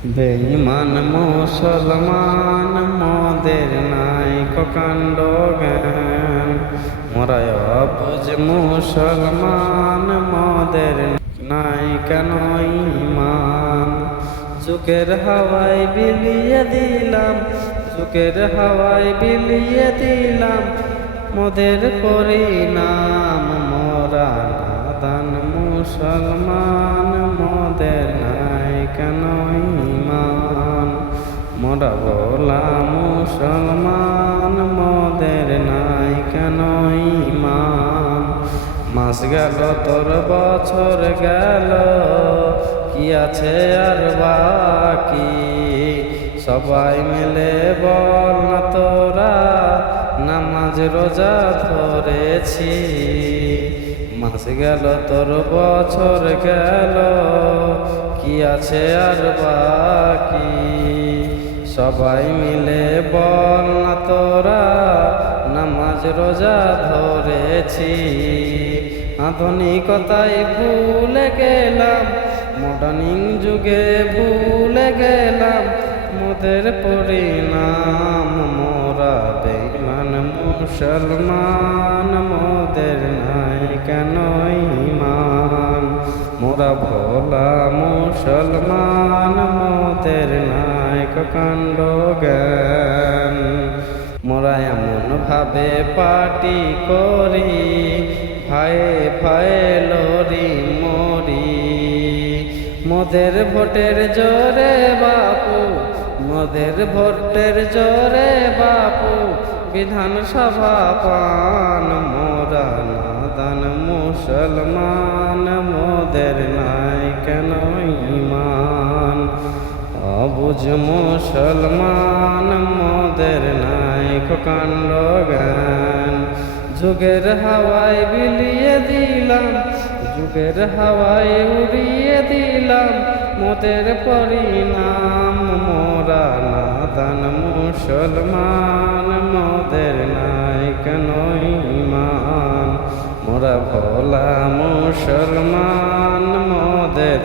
বেঈমান মুসলমান মোদের নাই কাণ্ড জ্ঞান, মোরায় অবুঝ মুসলমান মোদের নাই কেন ঈমান। যুগের হাওয়ায় বিলিয়ে দিলাম, যুগের হাওয়ায় বিলিয়ে দিলাম মোদের পরিণাম। মোরা নাদান মুসলমান মোদের নাই কেন ঈমান। মোরা ভোলা মুসলমান মোদের নাই কেন ঈমান। মাস গেল তোর বছর গেল, কি আছে আর বাকি? সবাই মিলে বল না তোরা নামাজ রোজা ধরেছি। মাস গেল তোর বছর গেল, কি আছে আর বাকি? সবাই মিলে বল না তোরা নামাজ রোজা ধরেছি। আধুনিকতায় ভুলে গেলাম, মডার্নিং যুগে ভুলে গেলাম মোদের পরিণাম। মোরা বেঈমান মুসলমান মোদের নাই কেন ঈমান। মোরা ভোলা মুসলমান মোদের নাই কাণ্ড জ্ঞান। মোরা এমন ভাবে পার্টি করি, ভায়ে ভায়ে লড়ি মরি। মোদের ভোটের জোরে বাপু, মোদের ভোটের জোরে বাপু বিধানসভা পান। মোরা নাদান মুসলমান মোদের নাই কেন ঈমান। অবুঝ মুসলমান মোদের নাই কাণ্ড জ্ঞান। যুগের হাওয়ায় বিলিয়ে দিলাম, যুগের হাওয়ায় উড়িয়ে দিলাম মোদের পরিণাম। মোরা নাদান মুসলমান মোদের নাই কেন ঈমান। মোরা ভোলা মুসলমান মোদের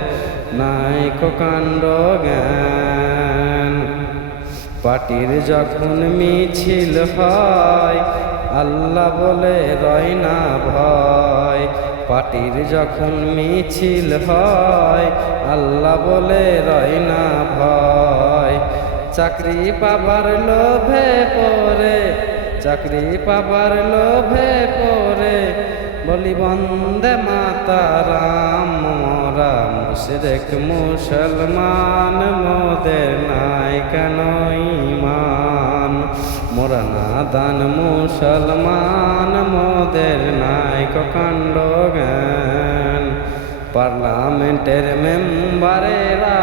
নাই কাণ্ড জ্ঞান। পার্টির যখন মিছিল হয় আল্লাহ বলে রয় না ভয়। পার্টির যখন মিছিল হয় আল্লাহ বলে রয় না ভয়। চাকরি পাবার লোভে পড়ে, চাকরি পাবার লোভে পড়ে বলি বন্দে মাতারাম। মোরা মুশরিক মুসলমান মোদের নাই কেন ঈমান। মোরা নাদান মুসলমান মোদের নাই কাণ্ড জ্ঞান। পার্লামেন্টের মেম্বারেরা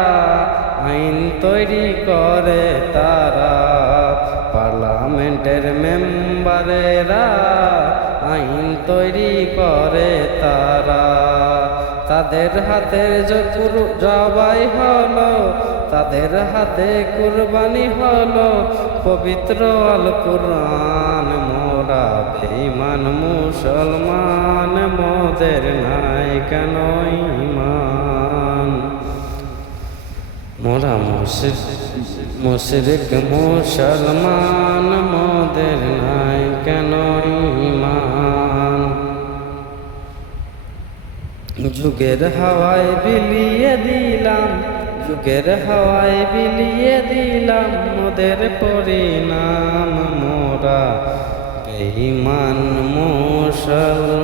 আইন তৈরি করে তারা, পার্লামেন্টের মেম্বারেরা আইন তৈরি করে তারা। তাদের হাতে জবাই হলো, তাদের হাতে কুরবানি হলো পবিত্র আল কুরআন। মোরা বেঈমান মুসলমান মোদের নাই কেন ঈমান। মোরা মুশরিক মুসলমান মোদের নাই কেন ঈমান। যুগের হাওয়ায় বিলিয়ে দিলাম, যুগের হাওয়ায় বিলিয়ে দিলাম মোদের পরিণাম। মোরা বেঈমান মুসলমান।